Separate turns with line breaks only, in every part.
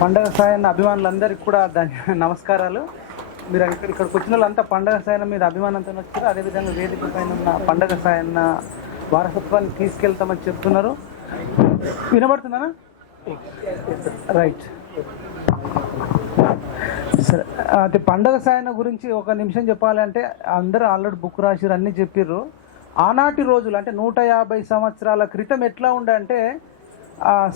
పండగ సాయన్న అభిమానులందరికీ కూడా నమస్కారాలు. మీరు ఇక్కడ ఇక్కడికి వచ్చిన వాళ్ళంతా పండగ సాయన మీద అభిమానంతో వచ్చారు. అదేవిధంగా వేదిక పైన ఉన్న పండగ సాయన్న వారసత్వాన్ని తీసుకెళ్తామని చెప్తున్నారు. వినబడుతున్నానా రైట్ సరే అది పండగ సాయన గురించి ఒక నిమిషం చెప్పాలంటే అందరూ ఆల్రెడీ బుక్ రాసిరు అన్నీ చెప్పిర్రు. ఆనాటి రోజులు అంటే నూట యాభై సంవత్సరాల క్రితం ఎట్లా ఉండే అంటే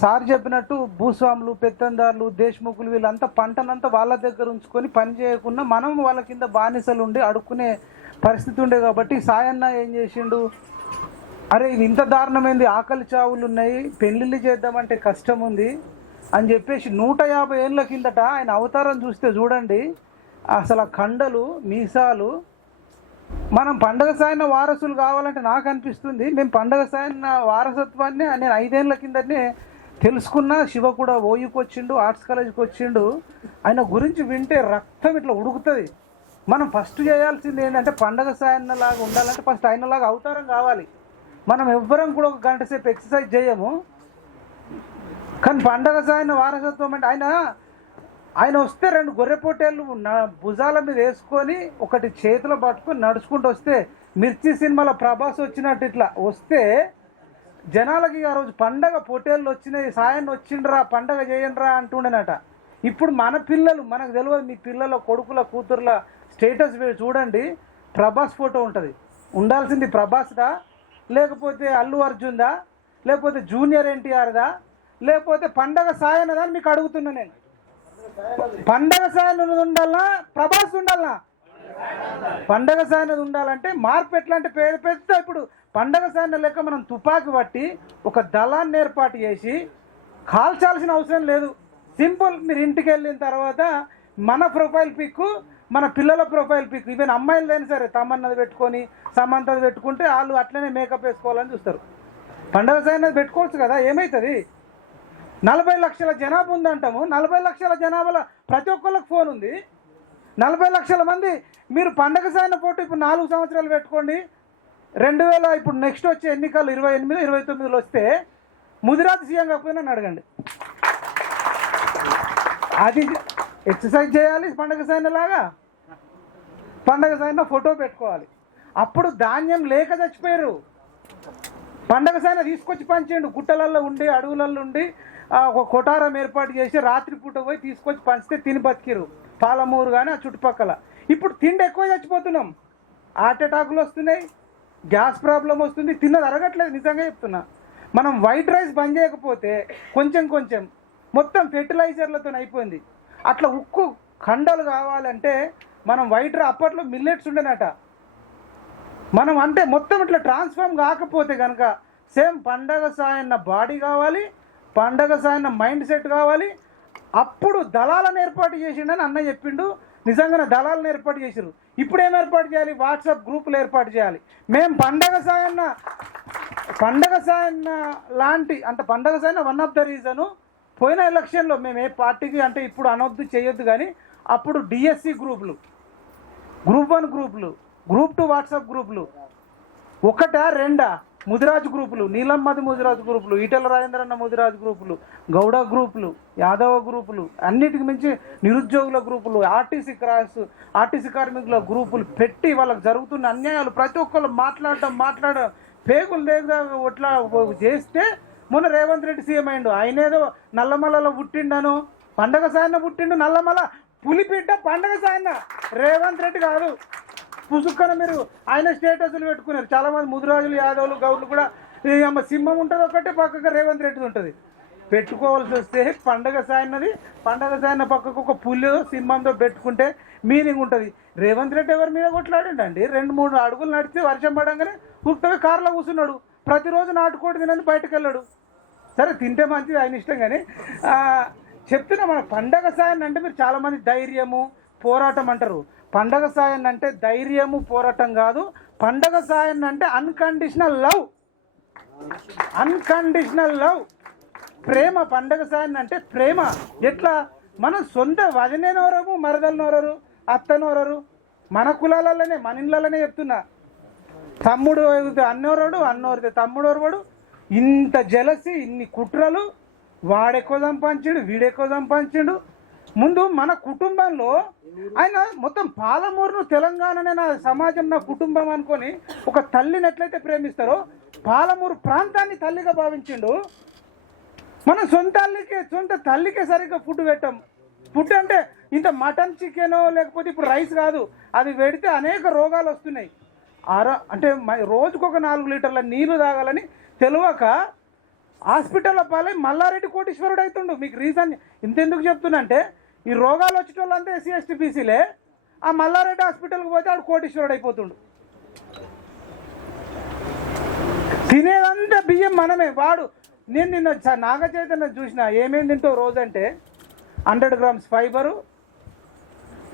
సార్ చెప్పినట్టు భూస్వాములు పెత్తందారులు దేశముఖులు వీళ్ళంతా పంటనంతా వాళ్ళ దగ్గర ఉంచుకొని పని చేయకుండా మనం వాళ్ళ కింద బానిసలు ఉండి అడుక్కునే పరిస్థితి ఉండే కాబట్టి సాయన్న ఏం చేసిండు? అరే ఇది ఇంత దారుణమైంది ఆకలి చావులు ఉన్నాయి పెళ్ళిళ్ళు చేద్దామంటే కష్టం ఉంది అని చెప్పేసి నూట యాభై ఏళ్ళ కిందట ఆయన అవతారం చూస్తే చూడండి అసలు ఆ కండలు మీసాలు మనం పండగ సాయన వారసులు కావాలంటే నాకు అనిపిస్తుంది. మేము పండగ సాయన వారసత్వాన్ని నేను ఐదేళ్ళ కిందనే తెలుసుకున్నా. శివ కూడా ఓయూకి వచ్చిండు ఆర్ట్స్ కాలేజ్కి వచ్చిండు. ఆయన గురించి వింటే రక్తం ఇట్లా ఉడుకుతుంది. మనం ఫస్ట్ చేయాల్సింది ఏంటంటే పండగ సాయన్న లాగా ఉండాలంటే ఫస్ట్ ఆయనలాగా అవతారం కావాలి. మనం ఎవ్వరం కూడా ఒక గంట సేపు ఎక్సర్సైజ్ చేయము. కానీ పండగ సాయన వారసత్వం అంటే ఆయన ఆయన వస్తే రెండు గొర్రెపోటేళ్ళు భుజాల మీద వేసుకొని ఒకటి చేతిలో పట్టుకొని నడుచుకుంటూ వస్తే మిర్చి సినిమాలో ప్రభాస్ వచ్చినట్టు ఇట్లా వస్తే జనాలకి ఆ రోజు పండగ పొటేళ్ళు వచ్చినాయి సాయం వచ్చిండ్రా పండగ చేయండిరా అంటుండేనట. ఇప్పుడు మన పిల్లలు మనకు తెలియదు మీ పిల్లల కొడుకుల కూతుర్ల స్టేటస్ చూడండి ప్రభాస్ ఫోటో ఉంటుంది. ఉండాల్సింది ప్రభాస్దా? లేకపోతే అల్లు అర్జున్దా? లేకపోతే జూనియర్ ఎన్టీఆర్దా? లేకపోతే పండగ సాయనదా అని మీకు అడుగుతున్నా నేను. పండగ సాయన ఉండాలనా? ప్రభాస్ ఉండాలనా? పండగ సాయన ఉండాలంటే మార్పు ఎట్లా అంటే పెద్ద పెద్ద ఇప్పుడు పండగ సాయన లెక్క మనం తుపాకి పట్టి ఒక దళాన్ని ఏర్పాటు చేసి కాల్చాల్సిన అవసరం లేదు. సింపుల్ మీరు ఇంటికి వెళ్ళిన తర్వాత మన ప్రొఫైల్ పిక్ మన పిల్లల ప్రొఫైల్ పిక్. ఈవెన్ అమ్మాయిలదైనా సరే తమన్నది పెట్టుకొని సమంతది పెట్టుకుంటే వాళ్ళు అట్లనే మేకప్ వేసుకోవాలని చూస్తారు. పండగ సాయన పెట్టుకోవచ్చు కదా? ఏమవుతుంది నలభై లక్షల జనాభా ఉందంటాము. నలభై లక్షల జనాభాలో ప్రతి ఒక్కళ్ళకి ఫోన్ ఉంది. నలభై లక్షల మంది మీరు పండగ సాయన పోటీ ఇప్పుడు నాలుగు సంవత్సరాలు పెట్టుకోండి. రెండు వేల ఇప్పుడు నెక్స్ట్ వచ్చే ఎన్నికలు ఇరవై ఎనిమిది ఇరవై తొమ్మిదిలో వస్తే ముదిరాజ్ సీఎం కాకపోయినా అడగండి. అది ఎక్సర్సైజ్ చేయాలి పండగ సాయన పండగ సాయన ఫోటో పెట్టుకోవాలి. అప్పుడు ధాన్యం లేక చచ్చిపోయారు. పండగ సైన తీసుకొచ్చి పంచేయండి గుట్టలలో ఉండి అడవులలో ఉండి ఒక కొటారం ఏర్పాటు చేసి రాత్రిపూట పోయి తీసుకొచ్చి పంచితే తిని బతికిరు. పాలమూరు కానీ ఆ చుట్టుపక్కల. ఇప్పుడు తిండి ఎక్కువ చచ్చిపోతున్నాం. హార్ట్ అటాకులు వస్తున్నాయి గ్యాస్ ప్రాబ్లం వస్తుంది తిన్నది అరగట్లేదు నిజంగా చెప్తున్నా. మనం వైట్ రైస్ బంద్ చేయకపోతే కొంచెం కొంచెం మొత్తం ఫెర్టిలైజర్లతో అయిపోయింది. అట్లా ఉక్కు కండలు కావాలంటే మనం వైట్ అప్పట్లో మిల్లెట్స్ ఉండేనట. మనం అంటే మొత్తం ఇట్లా ట్రాన్స్ఫార్మ్ కాకపోతే కనుక సేమ్ పండగ సాయన్న బాడీ కావాలి పండగ సాయన మైండ్ సెట్ కావాలి. అప్పుడు దళాలను ఏర్పాటు చేసిండని అన్న చెప్పిండు. నిజంగానే దళాలను ఏర్పాటు చేసిరు ఇప్పుడు ఏం ఏర్పాటు చేయాలి? వాట్సాప్ గ్రూపులు ఏర్పాటు చేయాలి. మేము పండగ సాయన్న పండగ సాయన్న లాంటి అంటే Pandaga Sayanna one of the reason పోయిన ఎలక్షన్లో మేము ఏ పార్టీకి అంటే ఇప్పుడు అనొద్దు చేయొద్దు కానీ అప్పుడు డిఎస్సి గ్రూపులు గ్రూప్ వన్ గ్రూపులు గ్రూప్ టూ వాట్సాప్ గ్రూపులు ఒకటా రెండా? ముదిరాజ్ గ్రూపులు నీలమ్మది ముదిరాజ్ గ్రూపులు ఈటల రాజేంద్రన్న ముదిరాజ్ గ్రూపులు గౌడ గ్రూపులు యాదవ గ్రూపులు అన్నిటికి మించి నిరుద్యోగుల గ్రూపులు ఆర్టీసీ క్రాస్ ఆర్టీసీ కార్మికుల గ్రూపులు పెట్టి వాళ్ళకి జరుగుతున్న అన్యాయాలు ప్రతి ఒక్కళ్ళు మాట్లాడటం మాట్లాడడం పేగులు లేదా ఒట్లా చేస్తే మొన్న రేవంత్ రెడ్డి సీఎం అయిండు. ఆయనేదో నల్లమల్లలో పుట్టిండను. పండగ సాయన పుట్టిండు నల్లమల. పులిపిట్ట పండగ సాయన రేవంత్ రెడ్డి కాదు. పుసుక్కన మీరు ఆయన స్టేటస్లు పెట్టుకున్నారు. చాలామంది ముదిరాజులు యాదవులు గౌడ్లు కూడా అమ్మ సింహం ఉంటుంది ఒకటి పక్కకు రేవంత్ రెడ్డి ఉంటుంది. పెట్టుకోవాల్సి వస్తే పండగ సాయన్నది పండగ సాయన్న పక్కకు ఒక పులి సింహంతో పెట్టుకుంటే మీనింగ్ ఉంటుంది. రేవంత్ రెడ్డి ఎవరి మీద కొట్లాడండి రెండు మూడు అడుగులు నడిచి వర్షం పడంగానే ఉక్తవి కారులో కూర్చున్నాడు. ప్రతిరోజు నాటుకోటి తినని బయటకు వెళ్ళాడు సరే తింటే మంచిది ఆయన ఇష్టం కానీ చెప్తున్నా మన పండగ సాయం అంటే మీరు చాలామంది ధైర్యము పోరాటం అంటారు. పండగ సాయన్ అంటే ధైర్యము పోరాటం కాదు. పండగ సాయన్ అంటే అన్కండిషనల్ లవ్ అన్కండిషనల్ లవ్ ప్రేమ పండగ సాయన్ అంటే ప్రేమ. ఎట్లా? మన సొంత వదినేనోరము మరదలనోరరు అత్తనోరరు మన కులాలలోనే మన ఇళ్ళలోనే చెప్తున్నా. తమ్ముడు అన్నోరడు అన్నోరితే తమ్ముడు ఒరవడు ఇంత జలసి ఇన్ని కుట్రలు వాడెక్కువ సంపాదించాడు వీడెక్కువ సంపాదించాడు. ముందు మన కుటుంబంలో ఆయన మొత్తం పాలమూరును తెలంగాణనే నా సమాజం నా కుటుంబం అనుకొని ఒక తల్లిని ఎట్లయితే ప్రేమిస్తారో పాలమూరు ప్రాంతాన్ని తల్లిగా భావించిండు. మన సొంత తల్లికి సొంత తల్లికే సరిగ్గా ఫుడ్ పెట్టాం. ఫుడ్ అంటే ఇంత మటన్ చికెన్ లేకపోతే ఇప్పుడు రైస్ కాదు. అది పెడితే అనేక రోగాలు వస్తున్నాయి. ఆరో అంటే మ- రోజుకు ఒక నాలుగు లీటర్ల నీళ్ళు తాగాలని తెలియక హాస్పిటల్లో పాలై మల్లారెడ్డి కోటీశ్వరుడు అవుతుండు మీకు రీజన్ ఇంతెందుకు చెప్తున్నా అంటే ఈ రోగాలు వచ్చేటోళ్ళంతా ఎస్సీ ఎస్టీ బీసీలే. ఆ మల్లారెడ్డి హాస్పిటల్కి పోతే ఆడు కోటీశ్వరుడు అయిపోతుండు. తినేదంతా బియ్యం మనమే. వాడు నేను నిన్న నాగ చైతన్య చూసిన ఏమేమి తింటావు రోజంటే హండ్రెడ్ గ్రామ్స్ ఫైబరు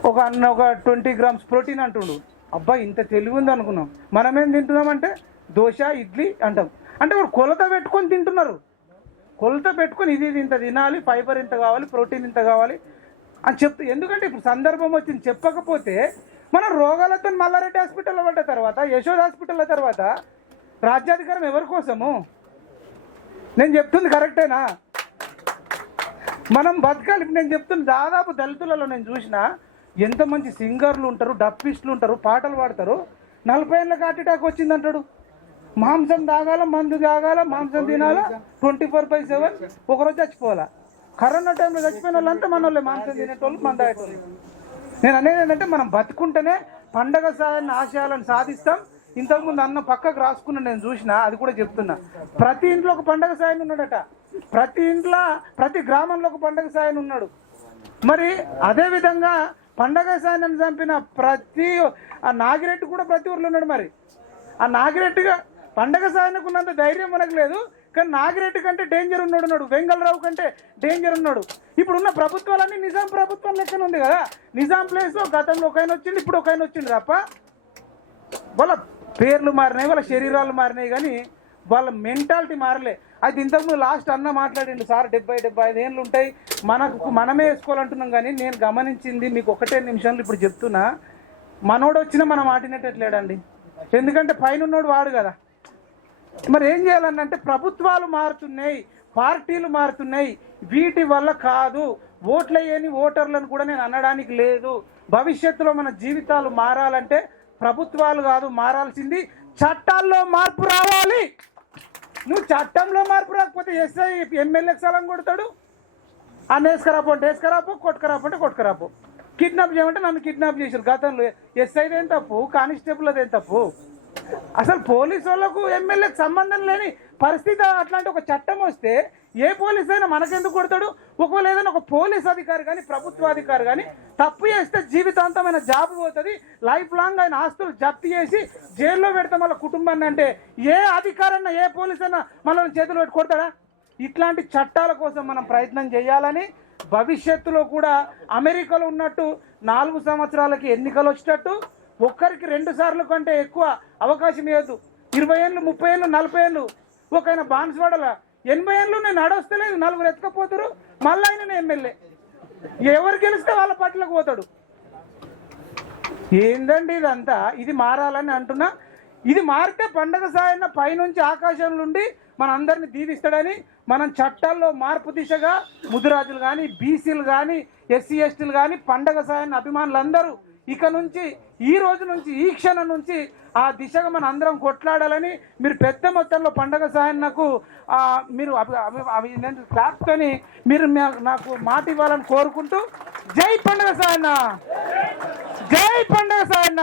ఒక అన్న ఒక ట్వంటీ గ్రామ్స్ ప్రోటీన్ అంటుండు. అబ్బా ఇంత తెలివి ఉంది అనుకున్నాం మనమేం తింటున్నామంటే దోశ ఇడ్లీ అంటాం. అంటే వాడు కొలత పెట్టుకొని తింటున్నారు. కొలత పెట్టుకొని ఇది ఇది ఇంత తినాలి ఫైబర్ ఇంత కావాలి ప్రోటీన్ ఇంత కావాలి అని చెప్తూ ఎందుకంటే ఇప్పుడు సందర్భం వచ్చింది చెప్పకపోతే మనం రోగాలతో మల్లారెడ్డి హాస్పిటల్లో పడ్డ తర్వాత యశోద్ హాస్పిటల్ తర్వాత రాజ్యాధికారం ఎవరి కోసము? నేను చెప్తుంది కరెక్టేనా? మనం బతకాలి. నేను చెప్తున్న దాదాపు దళితులలో నేను చూసిన ఎంత మంచి సింగర్లు ఉంటారు డప్పిస్టులు ఉంటారు పాటలు పాడతారు. నలభై ఏళ్ళకి హార్ట్ అటాక్ వచ్చింది అంటాడు. మాంసం తాగాల మందు తాగాల మాంసం తినాల? ట్వంటీ ఫోర్ బై సెవెన్ ఒకరోజు చచ్చిపోవాలా? కరోనా టైంలో చచ్చిపోయిన వాళ్ళంతా మన వాళ్ళే మాంసం తినేటోళ్ళు మంద తాగేటోళ్ళు నేను అనేది ఏంటంటే మనం బతుకుంటేనే పండగ సాయాన్ని ఆశయాలను సాధిస్తాం. ఇంతకుముందు అన్న పక్కకు రాసుకున్న నేను చూసిన అది కూడా చెప్తున్నా. ప్రతి ఇంట్లో ఒక పండగ సాయం ఉన్నాడట. ప్రతి ఇంట్లో ప్రతి గ్రామంలో ఒక పండగ సాయం ఉన్నాడు. మరి అదే విధంగా పండగ సాయాన్ని చంపిన ప్రతి ఆ నాగిరెడ్డి కూడా ప్రతి ఊర్లో ఉన్నాడు మరి. ఆ నాగిరెడ్డిగా పండగ సాధనకున్నంత ఉన్నంత ధైర్యం మనకు లేదు. కానీ నాగిరెడ్డి కంటే డేంజర్ ఉన్నాడు ఉన్నాడు. వెంగళరావు కంటే డేంజర్ ఉన్నాడు. ఇప్పుడు ఉన్న ప్రభుత్వాలన్నీ నిజాం ప్రభుత్వం లెక్కన ఉంది కదా. నిజాం ప్లేస్లో గతంలో ఒక ఆయన వచ్చింది ఇప్పుడు ఒక ఆయన వచ్చింది తప్ప వాళ్ళ పేర్లు మారినాయి వాళ్ళ శరీరాలు మారినాయి కానీ వాళ్ళ మెంటాలిటీ మారలే. అది ఇంతకుముందు లాస్ట్ అన్న మాట్లాడిండు సార్ డెబ్బై డెబ్బై ఐదు ఏళ్ళు ఉంటాయి. మనకు మనమే వేసుకోవాలంటున్నాం కానీ నేను గమనించింది మీకు ఒకటే నిమిషంలో ఇప్పుడు చెప్తున్నా. మనోడు వచ్చినా మనం ఆటినట్టలేడండి ఎందుకంటే పైన ఉన్నోడు వాడు కదా. మరి ఏం చేయాలనంటే ప్రభుత్వాలు మారుతున్నాయి పార్టీలు మారుతున్నాయి. వీటి వల్ల కాదు. ఓట్లయ్యని ఓటర్లను కూడా నేను అనడానికి లేదు. భవిష్యత్తులో మన జీవితాలు మారాలంటే ప్రభుత్వాలు కాదు మారాల్సింది చట్టాల్లో మార్పు రావాలి. నువ్వు చట్టంలో మార్పు రాకపోతే ఎస్ఐ ఎమ్మెల్యేకి సలం కొడతాడు. అన్న వేసుకరాపో అంటే వేసుకరాపో కొట్టుకరాపో అంటే కొట్టుకరాపో కిడ్నాప్ చేయమంటే నన్ను కిడ్నాప్ చేశారు. గతంలో ఎస్ఐదేం తప్పు కానిస్టేబుల్ అదేం తప్పు? అసలు పోలీసు వాళ్ళకు ఎమ్మెల్యేకి సంబంధం లేని పరిస్థితి అట్లాంటి ఒక చట్టం వస్తే ఏ పోలీస్ అయినా మనకెందుకు కొడతాడు? ఒకవేళ ఏదైనా ఒక పోలీస్ అధికారి కానీ ప్రభుత్వాధికారి కానీ తప్పు చేస్తే జీవితాంతమైన జాబ్ పోతుంది. లైఫ్ లాంగ్ ఆయన ఆస్తులు జప్తు చేసి జైల్లో పెడతాం వాళ్ళ కుటుంబాన్ని అంటే ఏ అధికారైనా ఏ పోలీస్ అయినా మనల్ని చేతులు పెట్టి కొడతాడా? ఇట్లాంటి చట్టాల కోసం మనం ప్రయత్నం చేయాలని భవిష్యత్తులో కూడా అమెరికాలో ఉన్నట్టు నాలుగు సంవత్సరాలకి ఎన్నికలు వచ్చినట్టు ఒక్కరికి రెండు సార్లు కంటే ఎక్కువ అవకాశం ఇవ్వద్దు. ఇరవై ఏళ్ళు ముప్పై ఏళ్ళు నలభై ఏళ్ళు. ఒక ఆయన బాన్స్వాడల ఎనభై ఏళ్ళు నేను నడవస్తలేదు నలుగురు ఎత్తకపోతారు. మళ్ళీ ఆయన ఎమ్మెల్యే. ఎవరు గెలిస్తే వాళ్ళ పార్టీలకు పోతాడు. ఏందండి ఇదంతా? ఇది మారాలని అంటున్నా. ఇది మారితే పండగ సాయన్న పైనుంచి ఆకాశం నుండి మన అందరిని దీవిస్తాడని మనం చట్టాల్లో మార్పు దిశగా ముదిరాజులు కానీ బీసీలు కానీ ఎస్సీ ఎస్టీలు కానీ పండగ సాయన్న అభిమానులందరూ ఇక నుంచి ఈ రోజు నుంచి ఈ క్షణం నుంచి ఆ దిశగా మన అందరం కొట్లాడాలని మీరు పెద్ద మొత్తంలో పండగ సాయన్నకు నాకు మీరు అభి- అభి- నేను క్లాప్తోని మీరు నాకు మాట ఇవ్వాలని కోరుకుంటూ జై పండగ సాయన్న జై పండగ సాయన్న